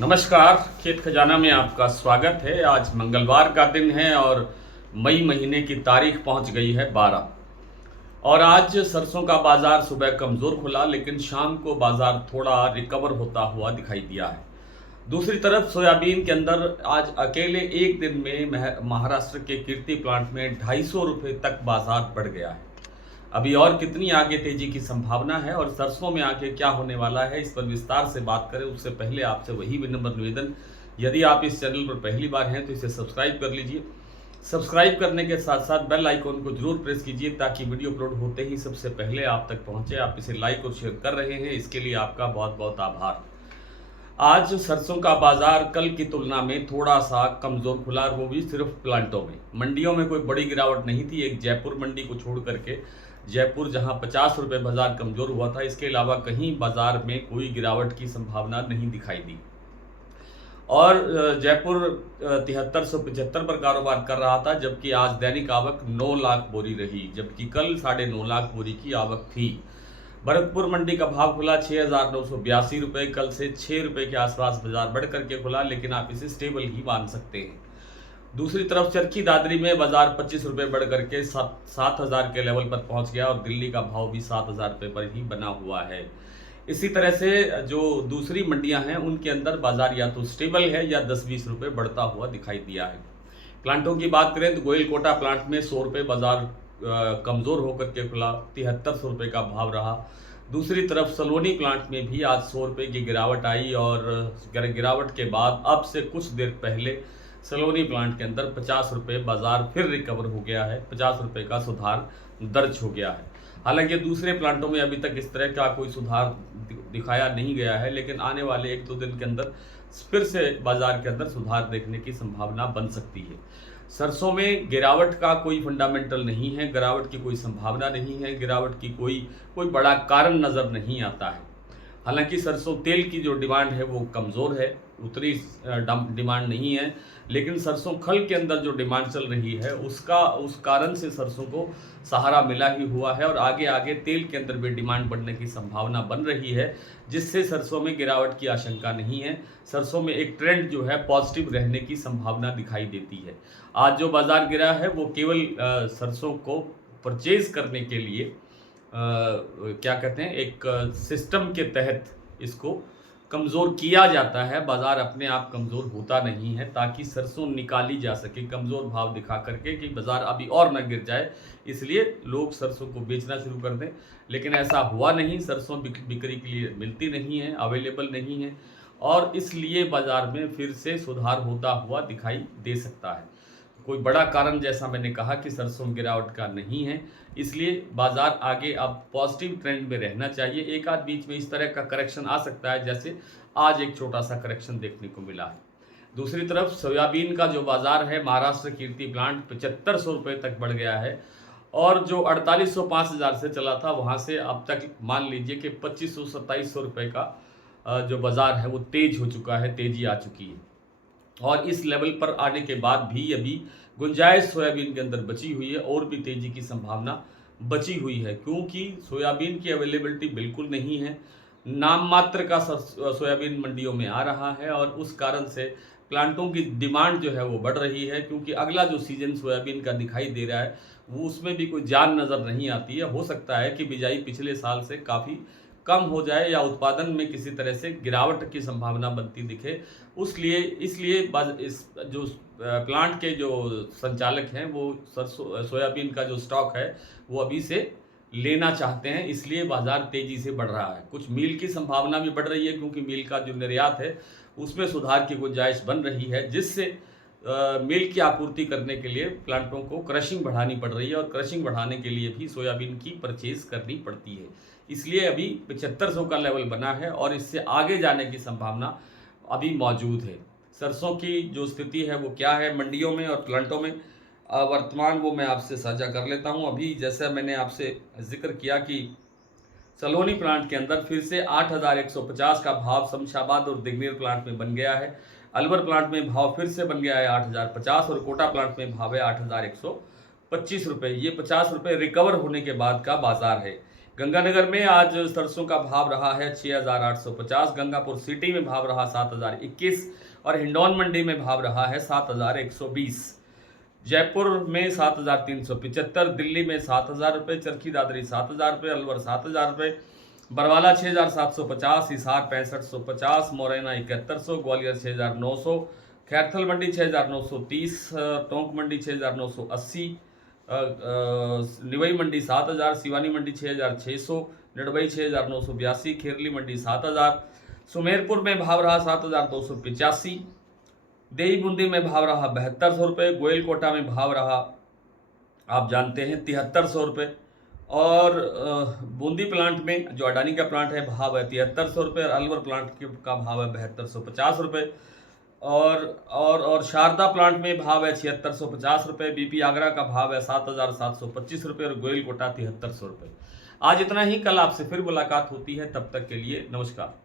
नमस्कार। खेत खजाना में आपका स्वागत है। आज मंगलवार का दिन है और मई महीने की तारीख पहुंच गई है 12। और आज सरसों का बाजार सुबह कमज़ोर खुला, लेकिन शाम को बाजार थोड़ा रिकवर होता हुआ दिखाई दिया है। दूसरी तरफ सोयाबीन के अंदर आज अकेले एक दिन में महाराष्ट्र के कीर्ति प्लांट में 250 रुपये तक बाजार बढ़ गया है। अभी और कितनी आगे तेजी की संभावना है और सरसों में आगे क्या होने वाला है, इस पर विस्तार से बात करें उससे पहले आपसे वही विनम्र निवेदन, यदि आप इस चैनल पर पहली बार हैं तो इसे सब्सक्राइब कर लीजिए। सब्सक्राइब करने के साथ साथ बेल आइकॉन को जरूर प्रेस कीजिए ताकि वीडियो अपलोड होते ही सबसे पहले आप तक पहुंचे। आप इसे लाइक और शेयर कर रहे हैं, इसके लिए आपका बहुत बहुत आभार। आज सरसों का बाजार कल की तुलना में थोड़ा सा कमजोर खुला, वो भी सिर्फ प्लांटों में। मंडियों में कोई बड़ी गिरावट नहीं थी, एक जयपुर मंडी को छोड़ करके, जयपुर जहां 50 रुपये बाजार कमजोर हुआ था, इसके अलावा कहीं बाजार में कोई गिरावट की संभावना नहीं दिखाई दी। और जयपुर 7375 पर कारोबार कर रहा था, जबकि आज दैनिक आवक 9 लाख बोरी रही, जबकि कल 9.5 लाख बोरी की आवक थी। भरतपुर मंडी का भाव खुला 6,982 रुपये, कल से 6 रुपये के आसपास बाजार बढ़ करके खुला, लेकिन आप इसे स्टेबल ही मान सकते हैं। दूसरी तरफ चरखी दादरी में बाजार 25 रुपये बढ़ करके 7,000 के लेवल पर पहुंच गया और दिल्ली का भाव भी 7,000 रुपये पर ही बना हुआ है। इसी तरह से जो दूसरी मंडियां हैं उनके अंदर बाजार या तो स्टेबल है या 10-20 रुपये बढ़ता हुआ दिखाई दिया है। प्लांटों की बात करें तो गोयल कोटा प्लांट में 100 रुपये बाजार कमज़ोर होकर के खुला, 7300 रुपये का भाव रहा। दूसरी तरफ सलोनी प्लांट में भी आज 100 रुपये की गिरावट आई और गिरावट के बाद अब से कुछ देर पहले सलोनी प्लांट के अंदर 50 रुपये बाजार फिर रिकवर हो गया है, 50 रुपये का सुधार दर्ज हो गया है। हालांकि दूसरे प्लांटों में अभी तक इस तरह का कोई सुधार दिखाया नहीं गया है, लेकिन आने वाले 1-2 दिन के अंदर फिर से बाजार के अंदर सुधार देखने की संभावना बन सकती है। सरसों में गिरावट का कोई फंडामेंटल नहीं है, गिरावट की कोई संभावना नहीं है, गिरावट की कोई बड़ा कारण नज़र नहीं आता है। हालांकि सरसों तेल की जो डिमांड है वो कमज़ोर है, उतनी डिमांड नहीं है, लेकिन सरसों खल के अंदर जो डिमांड चल रही है उस कारण से सरसों को सहारा मिला ही हुआ है और आगे आगे तेल के अंदर भी डिमांड बढ़ने की संभावना बन रही है, जिससे सरसों में गिरावट की आशंका नहीं है। सरसों में एक ट्रेंड जो है पॉजिटिव रहने की संभावना दिखाई देती है। आज जो बाजार गिरा है वो केवल सरसों को परचेज करने के लिए क्या कहते हैं, एक सिस्टम के तहत इसको कमज़ोर किया जाता है। बाज़ार अपने आप कमज़ोर होता नहीं है, ताकि सरसों निकाली जा सके कमज़ोर भाव दिखा करके कि बाज़ार अभी और न गिर जाए, इसलिए लोग सरसों को बेचना शुरू कर दें। लेकिन ऐसा हुआ नहीं, सरसों बिक्री के लिए मिलती नहीं है, अवेलेबल नहीं है और इसलिए बाज़ार में फिर से सुधार होता हुआ दिखाई दे सकता है। कोई बड़ा कारण, जैसा मैंने कहा कि सरसों गिरावट का नहीं है, इसलिए बाजार आगे अब पॉजिटिव ट्रेंड में रहना चाहिए। एक आध बीच में इस तरह का करेक्शन आ सकता है, जैसे आज एक छोटा सा करेक्शन देखने को मिला है। दूसरी तरफ सोयाबीन का जो बाजार है, महाराष्ट्र कीर्ति प्लांट 7500 रुपये तक बढ़ गया है और जो 4800-5000 से चला था, वहाँ से अब तक मान लीजिए कि 2500-2700 रुपये का जो बाजार है वो तेज हो चुका है, तेजी आ चुकी है। और इस लेवल पर आने के बाद भी अभी गुंजाइश सोयाबीन के अंदर बची हुई है और भी तेजी की संभावना बची हुई है, क्योंकि सोयाबीन की अवेलेबिलिटी बिल्कुल नहीं है। नाम मात्र का सोयाबीन मंडियों में आ रहा है और उस कारण से प्लांटों की डिमांड जो है वो बढ़ रही है, क्योंकि अगला जो सीजन सोयाबीन का दिखाई दे रहा है वो उसमें भी कोई जान नज़र नहीं आती है। हो सकता है कि बिजाई पिछले साल से काफ़ी कम हो जाए या उत्पादन में किसी तरह से गिरावट की संभावना बनती दिखे। इसलिए इस जो प्लांट के जो संचालक हैं वो सोयाबीन का जो स्टॉक है वो अभी से लेना चाहते हैं, इसलिए बाजार तेजी से बढ़ रहा है। कुछ मील की संभावना भी बढ़ रही है, क्योंकि मील का जो निर्यात है उसमें सुधार की गुंजाइश बन रही है, जिससे मील की आपूर्ति करने के लिए प्लांटों को क्रशिंग बढ़ानी पड़ रही है और क्रशिंग बढ़ाने के लिए भी सोयाबीन की परचेज करनी पड़ती है। इसलिए अभी 7500 का लेवल बना है और इससे आगे जाने की संभावना अभी मौजूद है। सरसों की जो स्थिति है वो क्या है मंडियों में और प्लांटों में वर्तमान, वो मैं आपसे साझा कर लेता हूँ। अभी जैसा मैंने आपसे जिक्र किया कि सलोनी प्लांट के अंदर फिर से 8150 का भाव शमशाबाद और दिग्नेर प्लांट में बन गया है। अलवर प्लांट में भाव फिर से बन गया है 8050 और कोटा प्लांट में भाव है 8125 रुपये। ये 50 रुपये रिकवर होने के बाद का बाजार है। गंगानगर में आज सरसों का भाव रहा है 6,850, गंगापुर सिटी में भाव रहा 7,021 और हिंडौन मंडी में भाव रहा है 7,120। जयपुर में 7,375, दिल्ली में 7,000 रुपये, चरखी दादरी 7,000 रुपये, अलवर 7,000 रुपये, बरवाला 6,750, हिसार 6550, मोरैना 7100, ग्वालियर 6,900, खैरथल मंडी 6,930, टोंक मंडी 6,980, निवई मंडी 7,000, सिवानी मंडी 6,600, निडबई 6,982, खेरली मंडी 7,000, सुमेरपुर में भाव रहा 7,285, देई बूंदी में भाव रहा 7200 रुपये, गोयलकोटा में भाव रहा आप जानते हैं 7300 रुपये और बूंदी प्लांट में जो अडानी का प्लांट है भाव है 7300 रुपये और अलवर प्लांट का भाव है 7250 रुपये और शारदा प्लांट में भाव है 7650 रुपये, बीपी आगरा का भाव है 7,725 रुपये और गोयलकोटा 7300 रुपये। आज इतना ही, कल आपसे फिर मुलाकात होती है, तब तक के लिए नमस्कार।